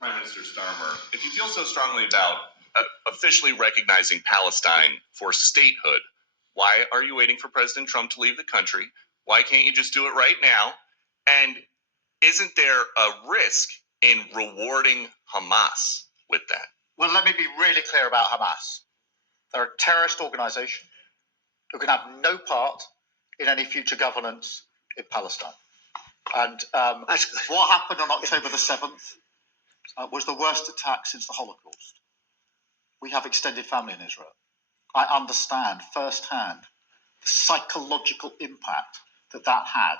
Prime Minister Starmer, if you feel so strongly about officially recognizing Palestine for statehood, why are you waiting for President Trump to leave the country? Why can't you just do it right now? And isn't there a risk in rewarding Hamas with that? Well, let me be really clear about Hamas. They're a terrorist organization who can have no part in any future governance in Palestine. And what happened on October the 7th was the worst attack since the Holocaust. We have extended family in Israel. I understand firsthand the psychological impact that had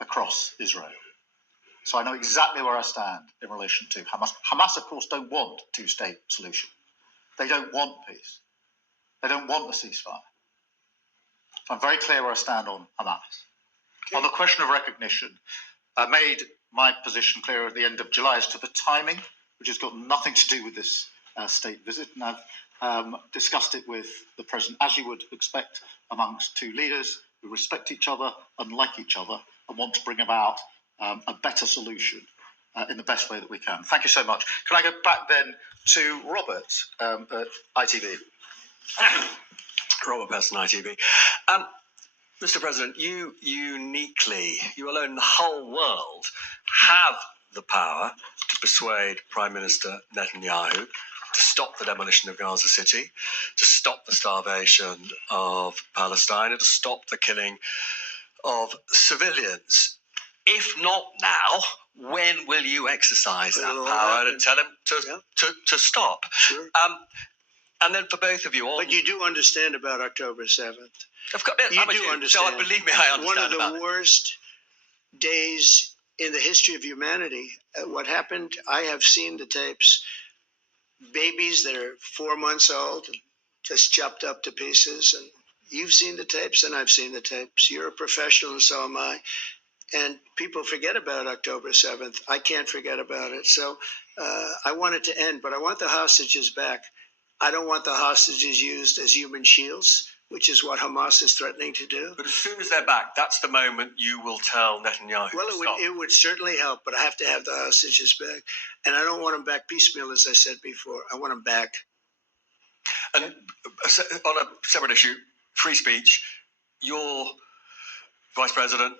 across Israel. So I know exactly where I stand in relation to Hamas. Hamas, of course, don't want a two-state solution. They don't want peace. They don't want the ceasefire. So I'm very clear where I stand on Hamas. Okay. On the question of recognition, I made my position clear at the end of July as to the timing, which has got nothing to do with this state visit. And I've discussed it with the President, as you would expect amongst two leaders who respect each other and like each other and want to bring about a better solution in the best way that we can. Thank you so much. Can I go back then to Robert at ITV? Robert Besson, ITV. Mr. President, you alone in the whole world, have the power to persuade Prime Minister Netanyahu to stop the demolition of Gaza City, to stop the starvation of Palestine, and to stop the killing of civilians. If not now, when will you exercise that power and tell him to stop? Sure. And then for both of you all... But you do understand about October 7th. Of course, you do understand. So believe me, I understand. One of the worst days in the history of humanity. What happened, I have seen the tapes. Babies that are 4 months old, just chopped up to pieces. And you've seen the tapes and I've seen the tapes. You're a professional and so am I. And people forget about October 7th. I can't forget about it. So I want it to end, but I want the hostages back. I don't want the hostages used as human shields, which is what Hamas is threatening to do. But as soon as they're back, that's the moment you will tell Netanyahu well, to stop. It would certainly help, but I have to have the hostages back. And I don't want them back piecemeal, as I said before. I want them back. And on a separate issue, free speech, your Vice President,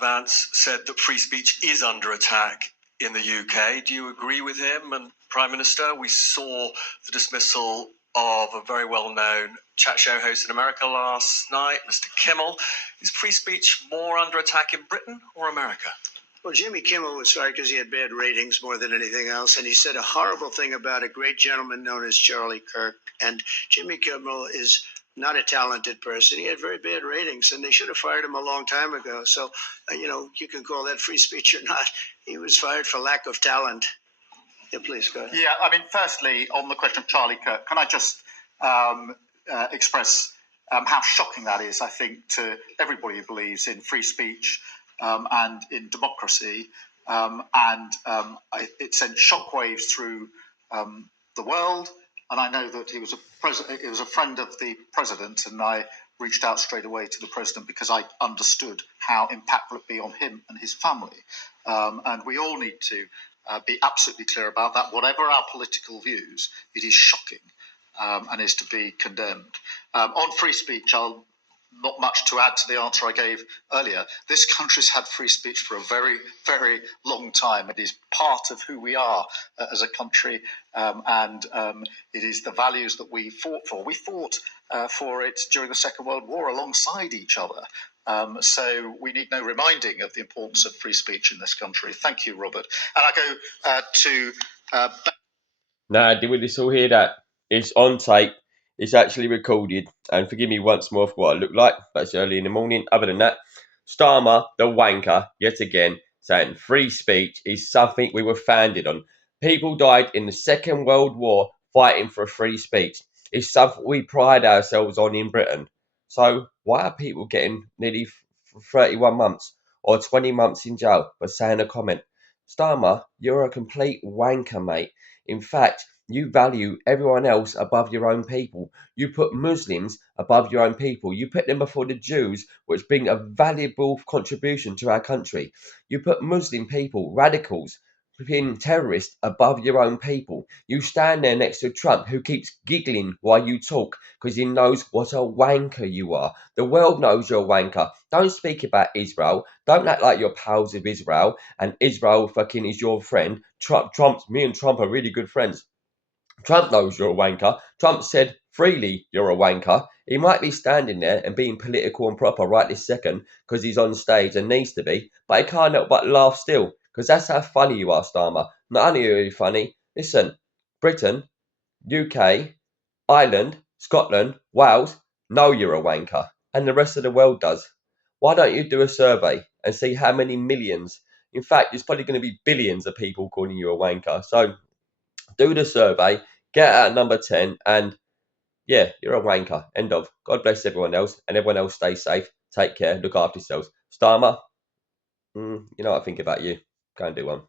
Vance, said that free speech is under attack in the UK. Do you agree with him? And Prime Minister, we saw the dismissal of a very well-known chat show host in America last night, Mr. Kimmel. Is free speech more under attack in Britain or America? Well, Jimmy Kimmel was fired because he had bad ratings more than anything else, and he said a horrible thing about a great gentleman known as Charlie Kirk. And Jimmy Kimmel is not a talented person. He had very bad ratings, and they should have fired him a long time ago. So, you can call that free speech or not. He was fired for lack of talent. Yeah, please go ahead. Yeah, I mean, firstly, on the question of Charlie Kirk, can I just express how shocking that is, I think, to everybody who believes in free speech and in democracy. It sent shockwaves through the world. And I know that he was a friend of the president, and I reached out straight away to the president because I understood how impactful it'd be on him and his family. And we all need to be absolutely clear about that. Whatever our political views, it is shocking and is to be condemned. On free speech, not much to add to the answer I gave earlier. This country's had free speech for a very, very long time. It is part of who we are as a country, and it is the values that we fought for. We fought for it during the Second World War alongside each other. So we need no reminding of the importance of free speech in this country. Thank you, Robert. And I go to... Now, did we just all hear that? It's on tape. It's actually recorded. And forgive me once more for what I look like. But it's early in the morning. Other than that, Starmer, the wanker, yet again, saying free speech is something we were founded on. People died in the Second World War fighting for free speech. It's something we pride ourselves on in Britain. So why are people getting nearly 31 months or 20 months in jail for saying a comment? Starmer, you're a complete wanker, mate. In fact, you value everyone else above your own people. You put Muslims above your own people. You put them before the Jews, which bring a valuable contribution to our country. You put Muslim people, radicals, flipping terrorist above your own people. You stand there next to Trump, who keeps giggling while you talk because he knows what a wanker you are. The world knows you're a wanker. Don't speak about Israel. Don't act like you're pals with Israel and Israel fucking is your friend. Me and Trump are really good friends. Trump knows you're a wanker. Trump said freely you're a wanker. He might be standing there and being political and proper right this second because he's on stage and needs to be, but he can't help but laugh still because that's how funny you are, Starmer. Not only are you funny, listen, Britain, UK, Ireland, Scotland, Wales know you're a wanker, and the rest of the world does. Why don't you do a survey and see how many millions? In fact, it's probably going to be billions of people calling you a wanker. So do the survey, get out number 10, and yeah, you're a wanker. End of. God bless everyone else, and everyone else stay safe. Take care. Look after yourselves. Starmer, you know what I think about you. Go and do one.